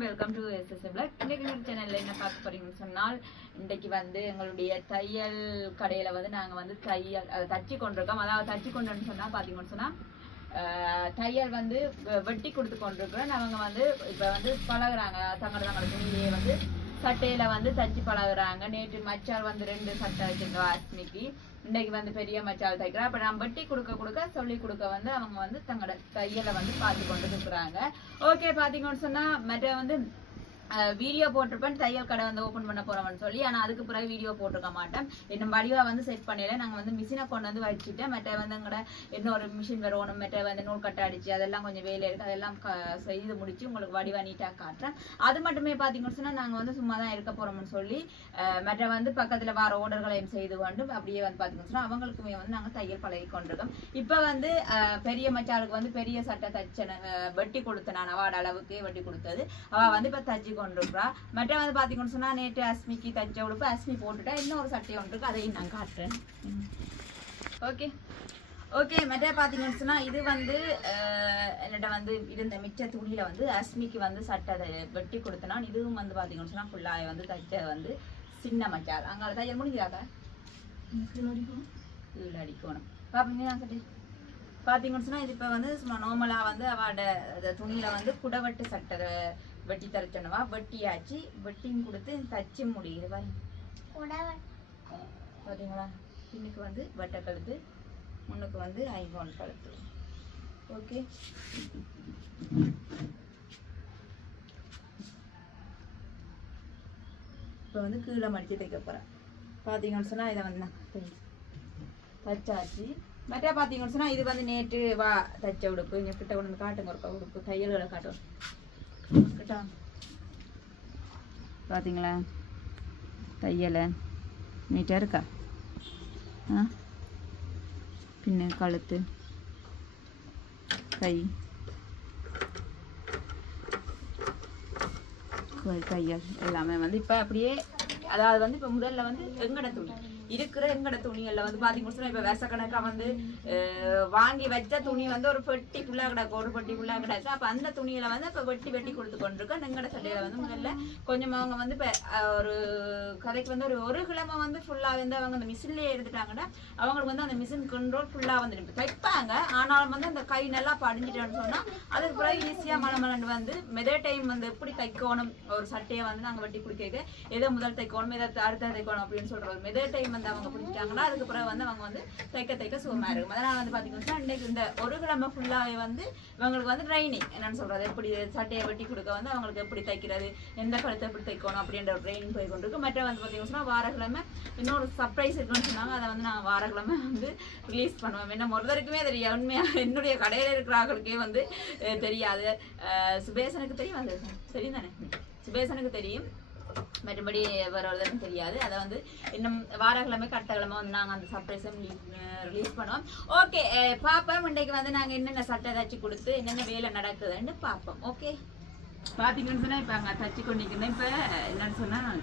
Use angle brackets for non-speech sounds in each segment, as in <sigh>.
Welcome to SSM black இன்னைக்கு ஒரு சேனல்ல என்ன பார்க்க போறீங்கன்னு சொன்னால் இன்றைக்கு வந்து எங்களுடைய தையல் கடையில் வந்து நாங்கள் வந்து தையல் அதை தச்சு கொண்டிருக்கோம். அதாவது தச்சு கொண்டோம்னு சொன்னா பாத்தீங்கன்னு சொன்னா ஆஹ், தையல் வந்து வெட்டி கொடுத்து கொண்டிருக்கிறோம். அவங்க வந்து இப்போ வந்து பழகுறாங்க. தங்களோட தங்களோட துணியிலேயே வந்து சட்டையில வந்து தச்சு பழகுறாங்க. நேற்று மச்சால் வந்து ரெண்டு சட்டை வச்சிருந்தோம் அஸ்மிக்கு. இன்னைக்கு வந்து பெரிய மச்சால் தைக்கிறா அப்ப நம்ம வெட்டி கொடுக்க கொடுக்க சொல்லி கொடுக்க வந்து அவங்க வந்து தங்களோட தையலை வந்து பார்த்து கொண்டு இருக்கிறாங்க. ஓகே பாத்தீங்கன்னு சொன்னா மற்ற வந்து வீடியோ போட்டிருப்பேன். தையல் கடை வந்து ஓப்பன் பண்ண போறோம்னு சொல்லி. ஆனா அதுக்கு பிறகு வீடியோ போட்டிருக்க மாட்டேன். என்ன வடிவா வந்து செட் பண்ணல. நாங்க வந்து மிஷினை கொண்டு வந்து வச்சுட்டேன். மற்ற வந்து எங்கட இன்னொரு மிஷின் வரணும் மற்ற வந்து நூல் கட்டை அடிச்சு அதெல்லாம் கொஞ்சம் வேலை இருக்கு. அதெல்லாம் க- செய்து முடிச்சு உங்களுக்கு வடிவா நீட்டா காட்டுறேன். அது மட்டுமே பாத்தீங்கன்னு சொன்னா நாங்க வந்து சும்மா தான் இருக்க போறோம்னு சொல்லி மற்ற வந்து பக்கத்துல வர ஓடர்களையும் செய்து கொண்டு அப்படியே வந்து பாத்தீங்கன்னு சொன்னா அவங்களுக்குமே வந்து நாங்க தையல் பழகி கொண்டிருக்கோம். இப்ப வந்து பெரிய மச்சாளுக்கு வந்து பெரிய சட்டை தச்சன வெட்டி கொடுத்தேன் நான் அவாட அளவுக்கு வெட்டி கொடுத்தது. அவ வந்து இப்ப தச்சு கொண்டிருக்கிறா மற்ற வந்து பார்த்தீங்கன்னு சொன்னா நேற்று அஸ்மிக்கு தஞ்ச உடுப்பு அஸ்மி போட்டுட்டா இன்னொரு சட்டை ஒன்று இருக்கு. அதையும் நான் காட்டுறேன். ஓகே. ஓகே மற்ற பார்த்தீங்கன்னு சொன்னால் இது வந்து என்னோட வந்து இருந்த மிச்ச துணியில் வந்து அஸ்மிக்கு வந்து சட்டை அதை வெட்டி கொடுத்தனா இதுவும் வந்து பார்த்தீங்கன்னு சொன்னால் ஃபுல்லாக வந்து தச்ச வந்து சின்ன மச்சார் அங்கே தையல் முடிஞ்சாக்கா கீழே அடிக்கணும். பாப்பீங்க சட்டை. பார்த்தீங்கன்னு சொன்னால் இது இப்போ வந்து சும்மா நார்மலாக வந்து அவட அந்த வந்து குடவட்டு சட்டை வெட்டி தரச்சனவா? வெட்டியாச்சு. வெட்டியும் கொடுத்து தச்சு முடியுது பாருங்க. பார்த்தீங்களா பின்னுக்கு வந்து வெட்டை கழுத்து முன்னுக்கு வந்து ஐபோன் கழுத்து. ஓகே? இப்போ வந்து கீழே மடித்து தைக்க போகிறேன் பார்த்தீங்கன்னு சொன்னால் இதை வந்து நான் தச்சாச்சு. மற்ற பார்த்தீங்கன்னு சொன்னால் இது வந்து நேற்று வா தச்ச உடுப்பு. இங்கே கிட்ட கொண்டு வந்து காட்டுங்க ஒருக்கா உடுப்பு. தையல்களை காட்டும் கிட்டா பார்த்தீங்களா தையலை. நீட்டாக இருக்கா? ஆ? பின்ன கழுத்து. கை. கையல். எல்லாமே வந்து இப்போ அப்படியே அதாவது வந்து இப்போ முதல்ல வந்து எங்கட துணி. இருக்கிற எங்கட துணிகள்ல வந்து பார்த்தீங்கன்னு இப்ப இப்போ கணக்கா வந்து வாங்கி வச்ச துணி வந்து ஒரு பெட்டி புள்ளா கிடக்கு ஒரு பெட்டி ஃபுல்லாக கிடக்கு அப்போ அந்த துணிகளை வந்து இப்போ வெட்டி வெட்டி கொடுத்து கொண்டிருக்கோம். எங்கட சண்டையில வந்து முதல்ல கொஞ்சம் அவங்க வந்து இப்போ ஒரு கதைக்கு வந்து ஒரு ஒரு கிழமை வந்து ஃபுல்லாக வந்து அவங்க அந்த மிஷின்லேயே எடுத்துட்டாங்கன்னா அவங்களுக்கு வந்து அந்த மிஷின் கண்ட்ரோல் ஃபுல்லாக வந்து தைப்பாங்க. ஆனாலும் வந்து அந்த கை நல்லா படிஞ்சிட்டோன்னு சொன்னா அதுக்கு பிறகு ஈஸியாக மலை மலண்டு வந்து மெதே டைம் வந்து எப்படி தைக்கணும் ஒரு சட்டையை வந்து நாங்கள் வெட்டி குடிக்க எதை முதல் தைக்கணும் எதை அடுத்த தைக்கணும் அப்படின்னு சொல்றோம் மெதே டைம் வந்து அவங்க பிடிச்சிட்டாங்கன்னா அதுக்கு பிறகு வந்து அவங்க வந்து தைக்க தைக்க சுகமாக இருக்கும். அதனால் வந்து பார்த்தீங்கன்னா இன்னைக்கு இந்த ஒரு கிழமை ஃபுல்லாகவே வந்து இவங்களுக்கு வந்து ட்ரைனிங் என்னன்னு சொல்றது? எப்படி சட்டையை வெட்டி கொடுக்க வந்து அவங்களுக்கு எப்படி தைக்கிறது? எந்த கழுத்தை எப்படி தைக்கணும் அப்படின்ற ஒரு ட்ரைனிங் போய் கொண்டிருக்கு. மற்ற வந்து பார்த்தீங்கன்னா வாரக்கிழமை இன்னொரு சர்ப்ரைஸ் இருக்குன்னு சொன்னாங்க. அதை வந்து நான் வாரக்கிழமை வந்து ரிலீஸ் பண்ணுவேன். என்ன ஒருத்தருக்குமே தெரியாது. உண்மையாக என்னுடைய கடையில் இருக்கிறவர்களுக்கே வந்து தெரியாது. சுபேசனுக்கு தெரியும் அது? சரி தானே சுபேசனுக்கு தெரியும். மற்றபடி வேற தெரியாது. அதை வந்து இன்னும் வாரக்கிழமை கட்டக்கிழமை வந்து நாங்கள் அந்த சர்ப்ரைஸும் ரிலீஸ் பண்ணுவோம். ஓகே பார்ப்போம் இன்றைக்கு வந்து நாங்கள் என்னென்ன சட்டை தச்சு கொடுத்து என்னென்ன வேலை நடக்குதுன்னு பார்ப்போம் ஓகே பார்த்தீங்கன்னு சொன்னால் இப்போ அங்கே தச்சு கொண்டிருக்கேன் இப்போ என்னன்னு சொன்னால்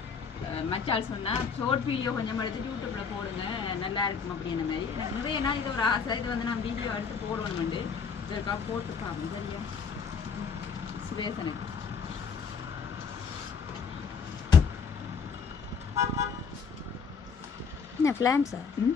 மச்சால் சொன்னால் ஷார்ட் வீடியோ கொஞ்சம் எடுத்துட்டு யூடியூப்ல போடுங்க. நல்லா இருக்கும் அப்படின்ற மாதிரி. எனக்கு நிறைய நாள் இது ஒரு ஆசை. இது வந்து நான் வீடியோ எடுத்து போடணும்ண்டு இதற்காக போட்டு பார்ப்போம் சரியா? சுவேசனுக்கு என்ன ஃப்ளாம்ஸா ம்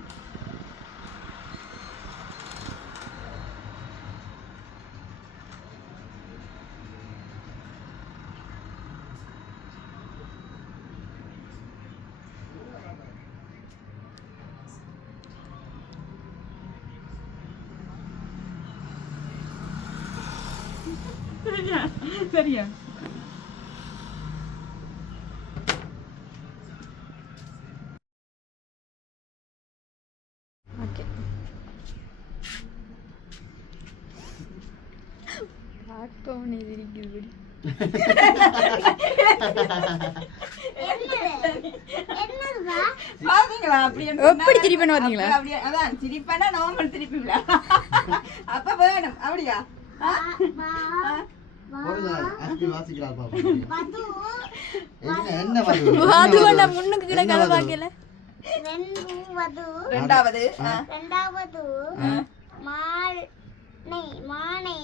சரியா சரியா ஓகே பார்க்கவும் இது இருக்குது பாத்தீங்களா எப்படி சிரிப்பேன்னு? அப்ப அப்படியே அதான் சிரிப்பேன்னா நார்மல் சிரிப்பீங்களா அப்ப வேணும் அப்படியா? முன்னுக்கு கிடக்காத? பாக்கல ரெண்டாவது ரெண்டாவது. மால்? மானை.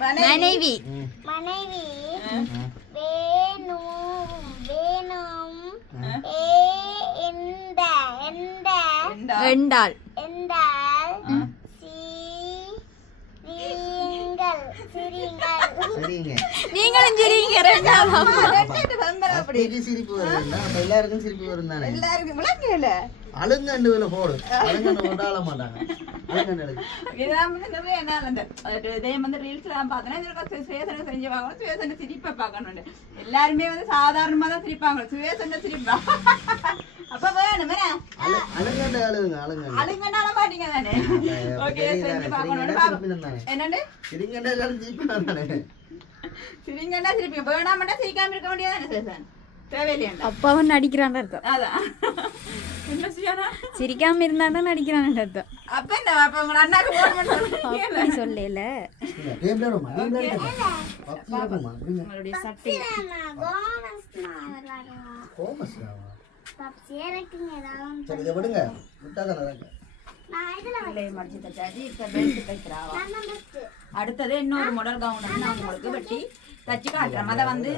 மனைவி. மனைவி. வேணும் ஏ எந்த எந்த. சி ரீங்கள் சிரிங்கள் சரிங்க. நீங்களும் சரிங்க ரெண்டாள் ரெண்டு பரம்பரை அப்படி. அப்படியே சிரிப்பு அப்ப எல்லாருக்கும் சிரிப்பு வரும் தானே எல்லாருக்கும். விளங்கல. அழுங்கண்டு வேலை போடு. அழுங்கண்டு கொண்டு ஆள மாட்டாங்க. எல்லாருமே வந்து சாதாரணமா தான் சிரிப்பாங்க. சுயசனை சிரிப்பா. அப்ப வேணும் என்ன? அழு- அழுங்கண்டு அழுகுங்க அழுங்கண்டு. அழுங்கன்னால மாட்டீங்க தானே? ஓகே செஞ்சு என்னண்டு? சிரிங்கண்டு தானே சிரிப்பீங்க வேணாமட்டா சிரிக்காம இருக்க வேண்டியதானே சுயசன் தேவையில்லையாண்டா அப்பாவும் நடிக்கிறான் அர்த்தம் அதான் என்ன செய்யனா சிரிக்காம இருந்தா நடிக்கிறான் அர்த்தம் அப்ப என்ன அப்ப உங்க அண்ணாக்கு போன் அப்படி சொல்லல உங்களுடைய சட்டை கோமஸ் சரி இதை விடுங்க விட்டா மடிச்சு தச்சாச்சு இப்ப பெல்ட் தைக்கிறாவா அடுத்தது இன்னொரு மாடல் கவுன் வந்து நான் உங்களுக்கு வெட்டி தச்சு காட்டுறேன். அதை வந்து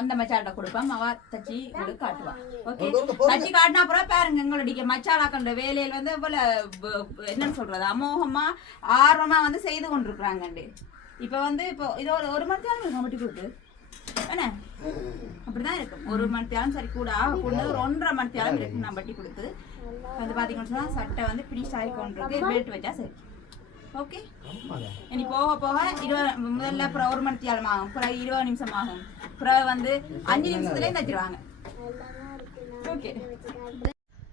அந்த மச்சாட்ட கொடுப்பேன். அவ தச்சு உங்களுக்கு காட்டுவா. ஓகே தச்சு காட்டினா அப்புறம் பாருங்க எங்களுடைய மச்சாலாக்கண்ட வேலையில் வந்து இவ்வளவு என்னன்னு சொல்றது? அமோகமா ஆர்வமா வந்து செய்து கொண்டிருக்கிறாங்கண்டு. இப்ப வந்து இப்போ இது ஒரு ஒரு மணி நேரம் வெட்டி கொடுத்து. என்ன? அப்படிதான் இருக்கும். ஒரு மணி நேரம் சரி கூட கூட ஒரு ஒன்றரை மணி நேரம் இருக்கு நான் வட்டி கொடுத்து. வந்து பாத்தீங்கன்னு சொன்னா சட்டை வந்து பினிஷ் ஆகி கொண்டிருக்கு. பெல்ட் வச்சா சரி. ஓகே இனி போக போக இருபது முதல்ல அப்புறம் ஒரு மணி நேரம் ஆகும் அப்புறம் இருபது நிமிஷம் ஆகும் அப்புறம் வந்து அஞ்சு நிமிஷத்துலேயே தச்சிருவாங்க ஓகே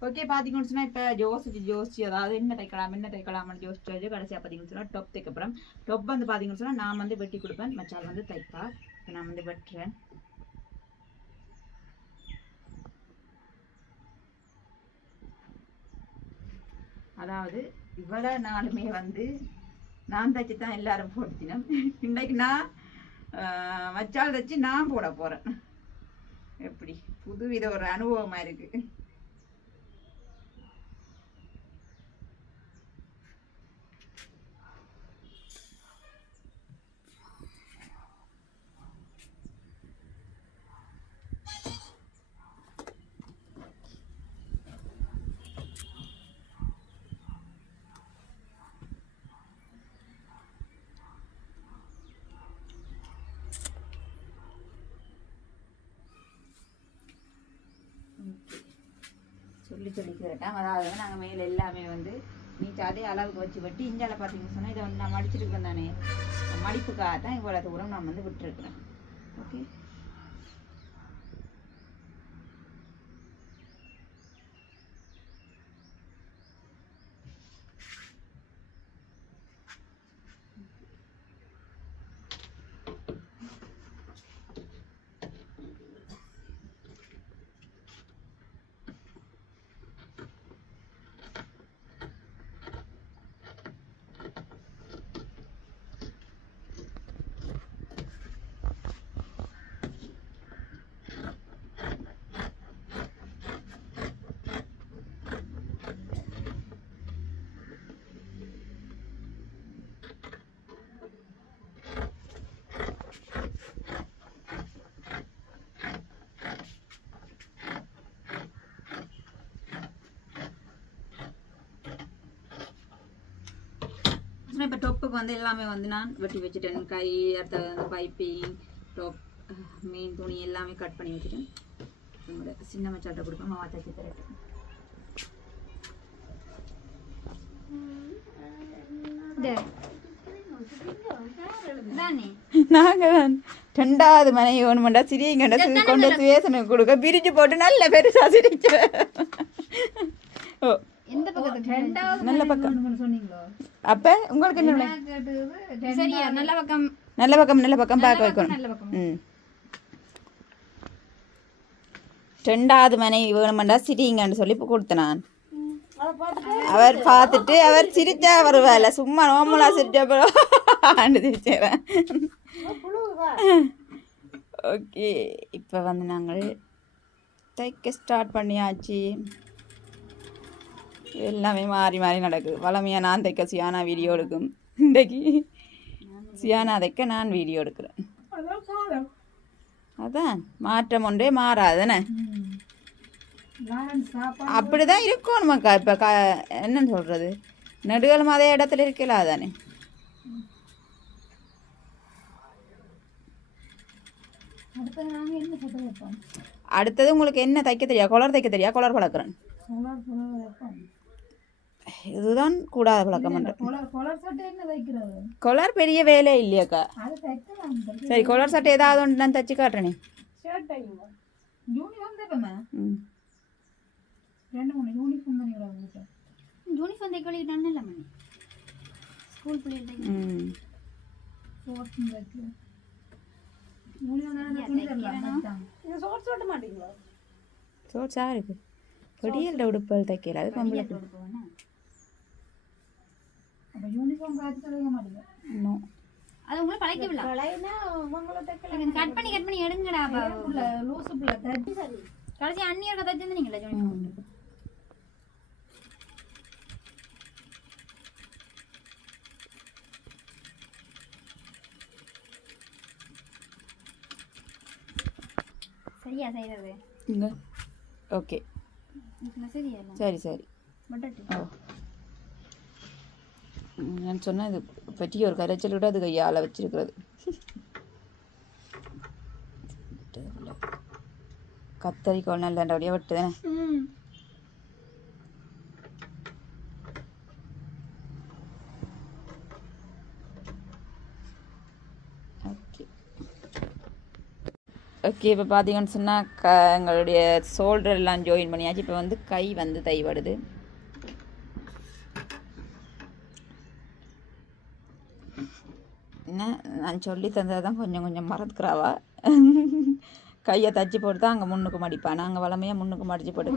ஓகே பார்த்தீங்கன்னு சொன்னால் இப்போ யோசிச்சு யோசிச்சு அதாவது என்ன தைக்கலாம் என்ன தைக்கலாம்னு யோசிச்சு வச்சு கடைசியாக பார்த்தீங்கன்னு சொன்னால் டொப் தைக்க போகிறோம் டொப் வந்து பார்த்தீங்கன்னு சொன்னால் நான் வந்து வெட்டி கொடுப்பேன். மச்சால் வந்து தைப்பா. இப்போ நான் வந்து வெட்டுறேன். அதாவது இவ்வளோ நாளுமே வந்து நான் தச்சு தான் எல்லாரும் போட்டுச்சினோம் இன்னைக்கு நான் வச்சால் மச்சால் நான் போட போகிறேன் எப்படி? புதுவித ஒரு அனுபவமாக இருக்குது சொல்லி சொல்லி கேட்டேன் அதாவது நாங்கள் மேலே எல்லாமே வந்து நீச்சு அதே அளவுக்கு வச்சு வெட்டி இந்தியாவில் பார்த்தீங்கன்னு சொன்னால் இதை வந்து நான் மடிச்சிருக்கேன் தானே. மடிப்புக்காக தான் இவ்வளோ தூரம் நான் வந்து விட்டுருக்குறேன். ஓகே இப்போ டொப்புக்கு வந்து எல்லாமே வந்து நான் வெட்டி வச்சுட்டேன். கை அடுத்த அந்த பைப்பிங் டொப் மீன் துணி எல்லாமே கட் பண்ணி வச்சுட்டேன். உங்களோட சின்ன மச்சாட்ட கொடுப்போம் மாவா தச்சு தரட்டும் நாங்க தான் ரெண்டாவது மனைவி ஒன்று மண்டா சிரிங்கண்டா கொண்டு வந்து வேசனை கொடுக்க. பிரிச்சு போட்டு நல்ல பெருசா சிரிக்கிறேன் ஓ. நல்ல பக்கம். சொன்னீங்களோ? அப்ப உங்களுக்கு என்ன? சரியா நல்ல பக்கம். நல்ல பக்கம் நல்ல பக்கம் பார்க்க வைக்கணும். ம். ரெண்டாவது மனைவி வேணுமெண்டா சிரிங்கன்னு சொல்லி இப்போ கொடுத்தேன் நான். அவர் பார்த்துட்டு அவர் சிரிச்சா வருவார்ல. சும்மா நோமலா சிரிச்சா ஆண்டு சிரிச்சேன் ஓகே இப்போ வந்து நாங்கள் தைக்க ஸ்டார்ட் பண்ணியாச்சு. எல்லாமே மாறி மாறி நடக்குது வளமையாக நான் தைக்க சியானா வீடியோ எடுக்கும். இன்றைக்கு சியானா தைக்க நான் வீடியோ எடுக்கிறேன். அதான் மாற்றம் ஒன்றே மாறாதுதானே அப்படிதான் இருக்கும் நமக்கா இப்போ க என்னன்னு சொல்கிறது நெடுகளும் அதே இடத்துல இருக்கலாம் தானே அடுத்தது உங்களுக்கு என்ன தைக்க தெரியா? கொலர் தைக்க தெரியா? கொலர் பழக்கிறேன் இதுதான் கூடாத பழக்கம் கொலர் பெரிய வேலை இல்லையாக்கா சரி கொலர் சட்டை ஏதாவது ஒன்று நான் தச்சு காட்டுறேனே. யூனிஃபார்ம் தைக்க வழிக்கிட்டான்னு இல்லை மணி ஸ்கூல் பிள்ளைகள் ம். சோட்ஸா இருக்கு. பொடியல் உடுப்புகள் தைக்கல அது பொம்பளை இன்னும் அது உங்களை பழைக்க கட் பண்ணி கட் பண்ணி எடுங்கடா கடைசி அண்ணியோட தைச்சிருந்தீங்களா யூனிஃபார்ம் சரியா செய்யறது ஓகே சரி சரி. ஓ நான் சொன்னேன் இது பெட்டி ஒரு கரைச்சல் விட அது கையால் வச்சிருக்கிறது. கத்தரிக்கோள் நல்லபடியாக வெட்டுதானே ம். ஓகே. ஓகே இப்போ பார்த்தீங்கன்னு சொன்னால் க எங்களுடைய ஷோல்டர் எல்லாம் ஜாயின் பண்ணியாச்சு. இப்போ வந்து கை வந்து தைப்படுது என்ன நான் சொல்லி தந்ததை தான் கொஞ்சம் கொஞ்சம் மறந்துக்கிறாவா? கையை தச்சு போட்டு தான் அங்கே முன்னுக்கு மடிப்பான்? நாங்கள் வளமையாக முன்னுக்கு மடித்து போட்டு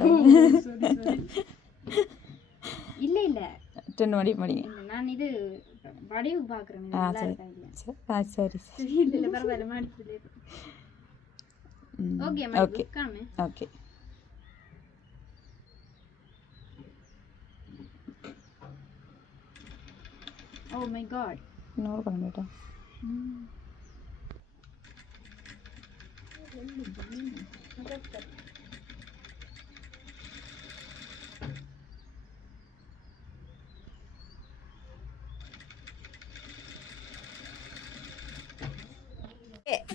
இல்ல இல்ல. ரெண்டு மடி மடி. நான் இது வடிவு பாக்குறேன். ஆ சரி. சரி ஆ சரி சரி. இல்ல இல்ல பரவாயில்ல மாடி ம், okay okay. Okay. Oh my God. இன்னொரு கிளம்பிட்டேன்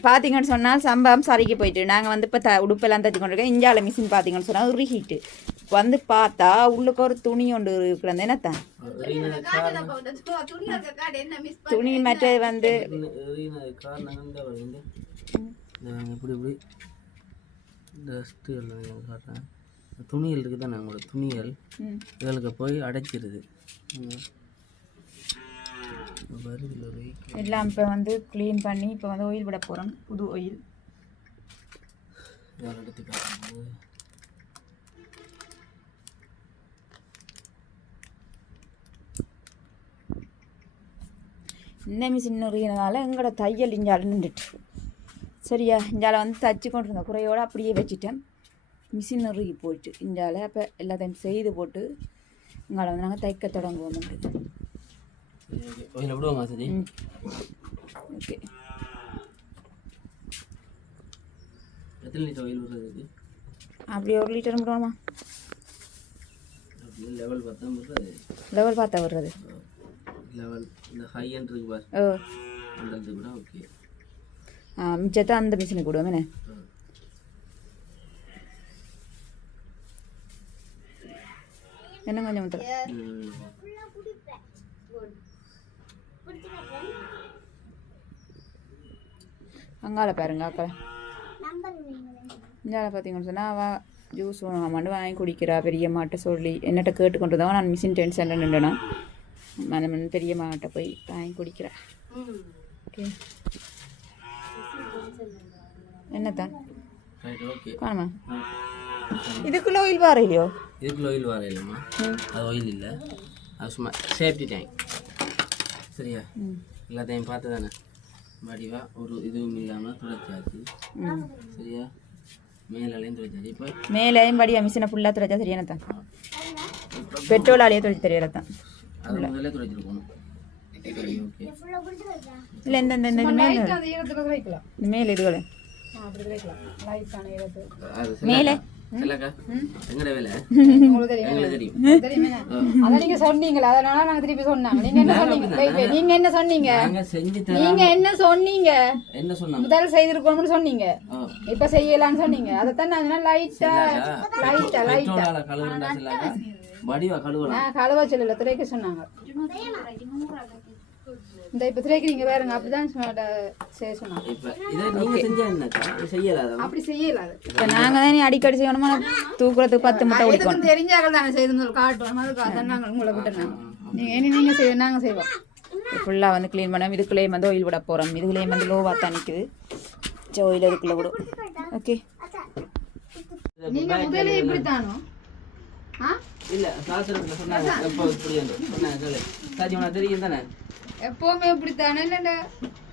பார்த்தீங்கன்னு சொன்னால் சம்பவம் சரிக்கு போயிட்டு. நாங்கள் வந்து இப்போ த உடுப்பெல்லாம் தச்சு கொண்டிருக்கோம் இஞ்சால மிஷின் பார்த்தீங்கன்னு சொன்னால் ஒரு ஹீட்டு வந்து பார்த்தா உள்ளுக்கு ஒரு துணி ஒன்று இருக்கிறது என்னத்தான் துணி மற்றது வந்து துணிகள் இருக்குது உங்களோட துணிகள் இவளுக்கு போய் அடைச்சிருது. எல்லாம் இப்போ வந்து க்ளீன் பண்ணி இப்போ வந்து ஆயில் விட போகிறோம் புது ஆயில் இந்த மிஷின் நுறியினால எங்களோட தையல் இஞ்சால நின்றுட்டு. சரியா? இஞ்சால வந்து தச்சு கொண்டு இருந்த குறையோடு அப்படியே வச்சுட்டேன். மிஷின் நுறுகி போயிட்டு இஞ்சால அப்போ எல்லாத்தையும் செய்து போட்டு இங்கால வந்து நாங்கள் தைக்க தொடங்குவோம் ஓகே. அப்படியே ஒரு லிட்டர் விடுவோமா? அப்படி லெவல் பார்த்தா விடுறது லெவல் இந்த ஹை அண்ட் இருக்கு பார். ஓ. அந்த கூட ஓகே ஆ மிச்சத்தை அந்த மிஷினுக்கு விடுவோம் என்ன? கொஞ்சம் மட்டும் அங்கால பாருங்க அக்கா. இந்தால பார்த்தீங்கன்னு சொன்னால் அவள் ஜூஸ் வேணுமான்னு வாங்கி குடிக்கிறா பெரியம்மாட்ட சொல்லி என்னட்ட கேட்டுக்கொண்டு தான் நான் மிஷின் டென்ஷனில் நின்றுனா மனமன் பெரியம்மாட்ட போய் வாங்கி குடிக்கிறா ஓகே. என்னத்தான்? காணுமா? இதுக்குள்ள ஆயில் வார இல்லையோ? இதுக்குள்ள ஆயில் வர இல்லைம்மா. அது ஆயில் இல்லை. அது சும்மா சேஃப்டி டேங்க் சரியா? எல்லாத்தையும் பார்த்து தானே வடிவா ஒரு இதுவும் இல்லாமல் துடைச்சாச்சு. சரியா? மேலாலையும் துடைச்சாச்சு. இப்போ மேலேயும் படியா மிஷினை ஃபுல்லாக துடைச்சா சரியான தான் பெட்ரோலாலேயே துடைச்சி தெரியறதான் அது முதல்ல சரி ஓகே இல்லை இந்த இந்த இந்த மேலே. இந்த மேலே இதுகளை மேலே என்ன சொன்னீங்க? என்ன சொன்னீங்க? முதல்ல செய்திருக்கணும்னு சொன்னீங்க. இப்ப செய்யலாம்னு சொன்னீங்க. அதைத்தான் நாங்க லைட்டா லைட்டா லைட்டா வடிவா கழுவலாம். நான் கழுவ சொல்லல துறைக்க சொன்னாங்க. இந்த இப்ப துறைக்கு நீங்க வேறங்க அப்படிதான் சொன்ன- செய்ய சொன்னாங்க. இப்ப இதை நீங்க செஞ்சா என்னக்கா? இது செய்யலாத அப்படி செய்யலாது இப்போ நாங்கள் தான் நீ அடிக்கடி செய்யணுமா. தூக்குறதுக்கு பத்து முட்டை குடிக்கணும் எதுக்கும் தெரிஞ்சாக தானே செய்து காட்டுவோம். அதுக்கு அதான் நாங்க உங்களை விட்டுனாங்க நீங்க. இனி நீங்க செய்ய நாங்க செய்வோம். ஃபுல்லாக வந்து க்ளீன் பண்ணோம். இதுக்குள்ளேயும் வந்து ஆயில் விட போகிறோம் இதுக்குள்ளேயும் வந்து லோவாக தான் நிற்குது சோ ஆயில் இதுக்குள்ளே விடும் ஓகே நீங்க முதலே இப்படித்தானோ? ஆ இல்ல சாஸ்திரத்துல சொன்னாங்க. எப்போ இப்படி சொன்னாங்க சாஜி உனக்கு தெரியும் தானே? எப்பவுமே இப்படித்தானே இல்ல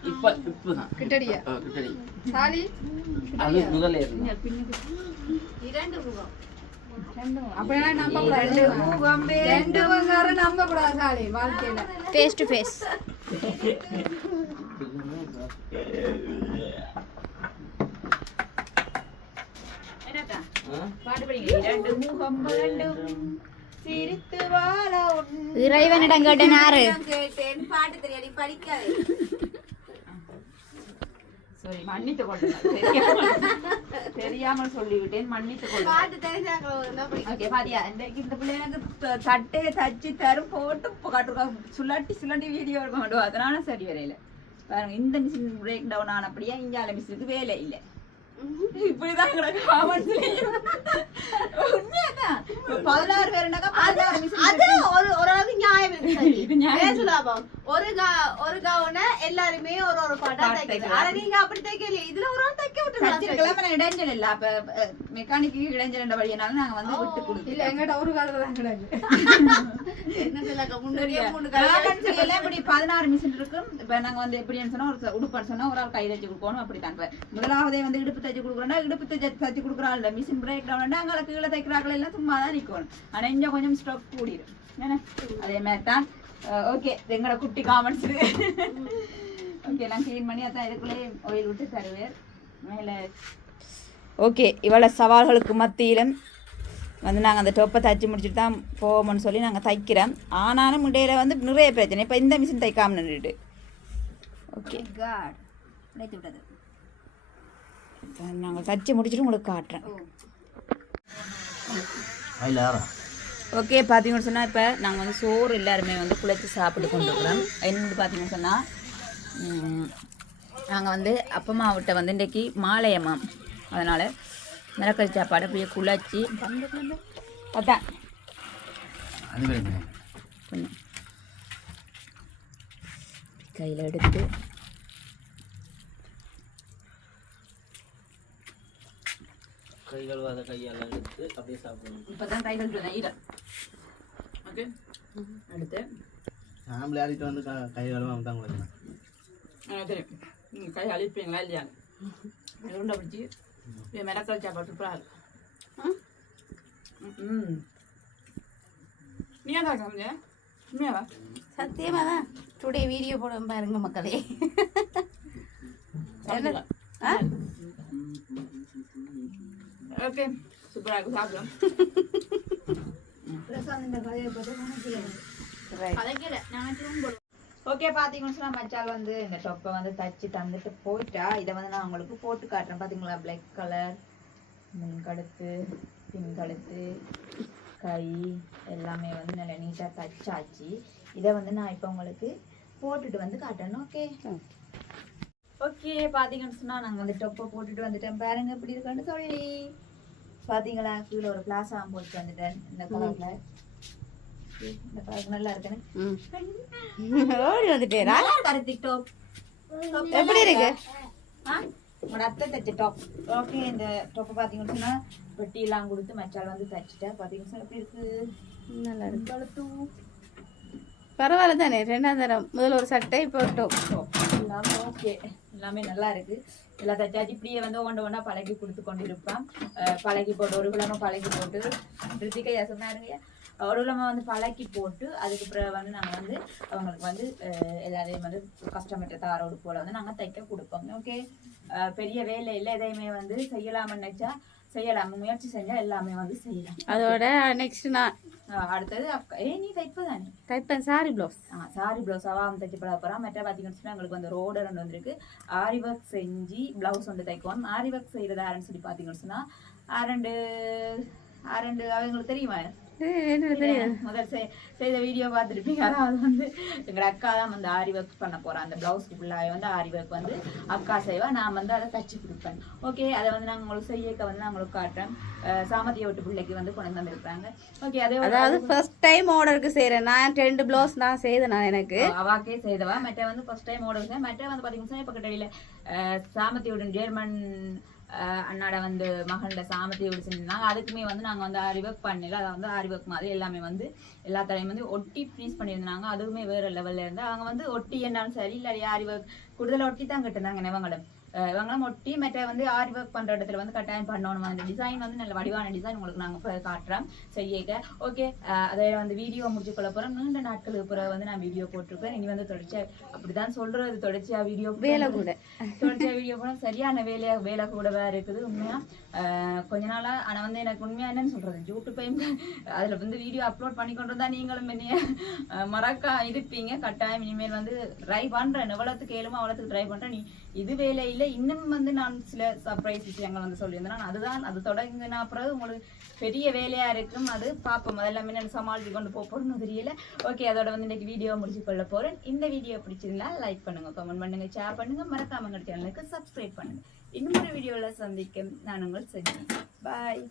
இப்ப இப்பதான். கிட்டடியா? ஆ, கிட்டடி. சாலி? அது முதல்ல இருந்தா அப்படின்னா நம்ப கூடாது ரெண்டு பங்காரம் நம்ப கூடாது? சாலி வாழ்க்கையில. ஃபேஸ் டு ஃபேஸ் ஆ? பாட்டு படிங்க இரண்டு முகம் ரெண்டும் சிரித்து வாழ இறைவனிடம் கேட்டேன் கேட்டேன் பாட்டு தெரியாது படிக்காது சாரி மன்னித்து கொள்ளுங்கள். தெரியாமல் சொல்லிவிட்டேன் மன்னித்து கொள்ளுங்கள். ஓகே பாத்தியா? இந்த இந்த பிள்ளைங்களுக்கு த- தட்டே தச்சு தரும் போட்டு காட்டுருக்கா சுல்லாட்டி சுல்லாட்டி வீடியோ எடுக்க மாட்டோம். அதனால சரி வரையில பாருங்க இந்த மிஷின் பிரேக் டவுன் ஆனப்படியா இந்தியால மிஷினுக்கு வேலை இல்லை. இப்படிதான் காமன்ஸ்லயும் உண்மையாதான். பதினாறு பேருனாக்கா அது ஒரு ஓரளவுக்கு நியாயம் <laughs> சுலாபம்? ஒரு கா ஒரு கவுன எல்லாருமே ஒரு ஒரு பாட்டா தைக்கிறது. ஆனா நீங்க அப்படி தைக்கல இதுல ஒரு ஆள் தைக்க விட்டுருக்கலாம் இடைஞ்சல் இல்ல. அப்ப மெக்கானிக்கு இடைஞ்சல் வழியினால நாங்க வந்து விட்டு இல்ல கொடுக்கல எங்கிட்ட ஒரு காலத்துல தான் கிடையாது <laughs> என்ன முன்னாடியே மூணு எல்லாம் இப்படி பதினாறு மிஷின் இருக்கும் இப்ப நாங்க வந்து எப்படின்னு சொன்னா ஒரு உடுப்புன்னு சொன்னா ஒரு ஆள் கை தச்சு கொடுக்கணும். இப்ப முதலாவதே வந்து இடுப்பு தச்சு கொடுக்குறோம்னா இடுப்பு தச்சு தச்சு கொடுக்குறாள் இல்ல மிஷின் பிரேக் டவுன் அங்கே கீழே தைக்கிறார்கள் எல்லாம் சும்மா தான் நிக்கணும் ஆனா இன்னும் கொஞ்சம் ஸ்டாக் கூடிடும் என்ன அதே மாதிரி தான் ஓகே எங்களோட குட்டி காமெண்ட்ஸ் ஓகே எல்லாம் க்ளீன் பண்ணி அதான் இதுக்குள்ளே ஆயில் விட்டு தருவேன் மேலே ஓகே இவ்வளோ சவால்களுக்கு மத்தியிலும் வந்து நாங்கள் அந்த டொப்பை தைச்சி முடிச்சுட்டு தான் போவோம்னு சொல்லி நாங்கள் தைக்கிறோம் ஆனாலும் இடையில வந்து நிறைய பிரச்சனை இப்போ இந்த மிஷின் தைக்காம நின்றுட்டு ஓகே காட் விட்டது நாங்கள் தைச்சி முடிச்சுட்டு உங்களுக்கு காட்டுறேன். ஓகே பார்த்தீங்கன்னு சொன்னால் இப்போ நாங்கள் வந்து சோறு எல்லாருமே வந்து குழைச்சி சாப்பிட்டு கொண்டு இருக்கிறோம் என்னது பார்த்தீங்கன்னு சொன்னால் நாங்கள் வந்து அப்பமா விட்ட வந்து இன்றைக்கி மாலையம்மா. அதனால் மிளக்கறி சாப்பாடு அப்படியே குழச்சி அதான். கையில் எடுத்து கை கழுவாத கையால எடுத்து அப்படியே சாப்பிடணும். இப்போ தான் கை கழுவுறேன் ஈர ஓகே அடுத்து. நான் விளையாடிட்டு வந்து க- கை கழுவாம தான் எனக்கு தெரியும் நீங்கள் கை அழிப்பீங்களா இல்லையா? உருண்டை பிடிச்சி இது மிளக்கறி சாப்பாடு சூப்பராக இருக்கும். ம் நீ தான் இருக்க உண்மையாவா? சத்தியமா தான். டுடே வீடியோ போடுவோம் பாருங்க மக்களே. ஓகே சூப்பராக இருக்கும் சாப்பிடும் ஓகே பார்த்தீங்கன்னு சொன்னா மச்சால் வந்து இந்த டொப்பை வந்து தச்சு தந்துட்டு போயிட்டா. இதை வந்து நான் உங்களுக்கு போட்டு காட்டுறேன் பார்த்தீங்களா பிளாக் கலர் முன் கழுத்து பின் கழுத்து கை எல்லாமே வந்து நல்லா நீட்டாக தச்சாச்சு இதை வந்து நான் இப்போ உங்களுக்கு போட்டுட்டு வந்து காட்டணும் ஓகே ஓகே பார்த்தீங்கன்னு சொன்னால் நாங்கள் வந்து டொப்பை போட்டுட்டு வந்துட்டேன். பாருங்க எப்படி இருக்குன்னு சொல்லி. பார்த்தீங்களா கீழே ஒரு பிளாஸா போட்டு வந்துட்டேன் இந்த கலரில். இந்த கலர் நல்லா இருக்குன்னு. <laughs> ஓடி வந்துட்டேரா நல்லா இருக்கு எப்படி இருக்கு? உங்களோட அத்தை தைச்ச டாப் ஓகே இந்த டாப்பை பார்த்தீங்கன்னு சொன்னா வெட்டியெல்லாம் கொடுத்து மச்சால் வந்து தைச்சிட்டேன் பார்த்தீங்கன்னு சொன்னா எப்படி இருக்கு? நல்லா இருக்கு. கழுத்து பரவாயில்ல தானே ரெண்டாம் தரம். முதல்ல ஒரு சட்டை இப்போ. Top okay. எல்லாமே நல்லா இருக்கு. எல்லா தச்சாச்சு இப்படியே வந்து ஒன்று ஒன்றா பழகி கொடுத்து கொண்டு இருப்பான் பழகி போட்டு ஒரு கிழமை பழகி போட்டு ரித்திகையா சொன்னாருங்க ஒரு கிழமை வந்து பழக்கி போட்டு அதுக்கு பிறகு வந்து நாங்கள் வந்து அவங்களுக்கு வந்து எல்லாத்தையும் எல்லாரையும் வந்து கஸ்டமர்கிட்ட தாரோடு போல வந்து நாங்கள் தைக்க கொடுப்போம். ஓகே பெரிய வேலை இல்லை எதையுமே வந்து செய்யலாம்னு நினைச்சா செய்யலாம். முயற்சி செஞ்சா எல்லாமே வந்து செய்யலாம். அதோட நெக்ஸ்ட் நான் அடுத்தது ஏய் நீ தைப்பதானே தைப்பேன் சாரி ப்ளவுஸ் ஆ சாரி ப்ளவுஸ் அவாம் தைச்சு பட போகிறோம் மற்ற பார்த்தீங்கன்னு சொன்னா எங்களுக்கு வந்து ரோடர் ஒன்று வந்திருக்கு. ஆரி ஒர்க் செஞ்சு ப்ளவுஸ் ஒன்று தைக்கணும். ஆரி ஒர்க் செய்கிறது யாருன்னு சொல்லி பார்த்தீங்கன்னு சொன்னால் ஆரண்டு ஆரண்டு அவங்களுக்கு தெரியுமா? முதல் செய்- செய்த வீடியோ பார்த்துருப்பீங்க. அதாவது வந்து எங்களோட அக்கா தான் வந்து ஆரி ஒர்க் பண்ண போகிறோம் அந்த ப்ளவுஸ்க்கு ஃபுல்லாக வந்து ஆரி ஒர்க் வந்து அக்கா செய்வா. நான் வந்து அதை தச்சு கொடுப்பேன். ஓகே அதை வந்து நாங்கள் உங்களுக்கு செய்யக்க வந்து நான் உங்களுக்கு காட்டுறேன். அஹ் சாமத்திய விட்டு பிள்ளைக்கு வந்து கொண்டு வந்திருக்காங்க ஓகே அதே அதாவது ஃபர்ஸ்ட் டைம் ஆர்டருக்கு செய்கிறேன் நான் ரெண்டு ப்ளவுஸ் தான் செய்தேன் நான் எனக்கு அவாக்கே செய்தவா? மற்ற வந்து ஃபர்ஸ்ட் டைம் ஓடுங்க மற்ற வந்து பாத்தீங்கன்னா இப்போ கிட்டடியில் சாமத்தியுடன் ஜெர்மன் அண்ணாட வந்து மகன்ட சாமத்தியோடு செஞ்சிருந்தாங்க. அதுக்குமே வந்து நாங்கள் வந்து ஆரி ஒர்க் பண்ணல. அதை வந்து ஆரி ஒர்க் மாதிரி எல்லாமே வந்து எல்லா தலையும் வந்து ஒட்டி ஃபினிஷ் பண்ணியிருந்தாங்க. அதுவுமே வேறு லெவலில் இருந்து. அவங்க வந்து ஒட்டி என்னாலும் சரி இல்லை ஆரி ஒர்க் கூடுதல் ஒட்டி தான் கட்டிருந்தாங்க இவங்களும் இவங்களும் ஒட்டி மற்ற வந்து ஆரி ஒர்க் பண்ற இடத்துல வந்து கட்டாயம் பண்ணணும். அந்த டிசைன் வந்து நல்ல வடிவான டிசைன் உங்களுக்கு நாங்கள் காட்டுறோம். செய்யக்க ஓகே அதை வந்து வீடியோ முடிச்சு கொள்ள போறோம். நீண்ட நாட்களுக்கு பிறகு வந்து நான் வீடியோ போட்டிருப்பேன் இனி வந்து தொடர்ச்சியா அப்படிதான் சொல்றது. தொடர்ச்சியா வீடியோ வேலை கூட. தொடர்ச்சியா வீடியோ போனா சரியான வேலையா வேலை கூடவா இருக்குது உண்மையா? அஹ் கொஞ்ச நாளா ஆனா வந்து எனக்கு உண்மையா என்னன்னு சொல்றது? யூடியூப்பையும் அதுல வந்து வீடியோ அப்லோட் பண்ணி கொண்டு தான் நீங்களும் என்னைய மறக்கா இருப்பீங்க. கட்டாயம் இனிமேல் வந்து ட்ரை பண்றேன். எவ்வளவுக்கு ஏழுமோ அவ்வளவுக்கு ட்ரை பண்றேன். நீ இது வேலையில இன்னும் வந்து நான் சில சர்ப்ரைஸ் விஷயங்கள் வந்து சொல்லியிருந்தேன். நான் அதுதான் அது தொடங்கின பிறகு உங்களுக்கு பெரிய வேலையா இருக்கும். அது பார்ப்போம். அதெல்லாம் என்னென்னு சமாளித்து கொண்டு போக போறோம்னு தெரியல. ஓகே அதோட வந்து இன்னைக்கு வீடியோ முடிச்சு கொள்ள போறேன். இந்த வீடியோ பிடிச்சிருந்தா லைக் பண்ணுங்க கமெண்ட் பண்ணுங்க ஷேர் பண்ணுங்க. மறக்காம எங்க சேனலுக்கு சப்ஸ்கிரைப் இன்னும் ஒரு வீடியோவில் சந்திக்கும். நான் உங்கள் செஞ்சேன் பாய்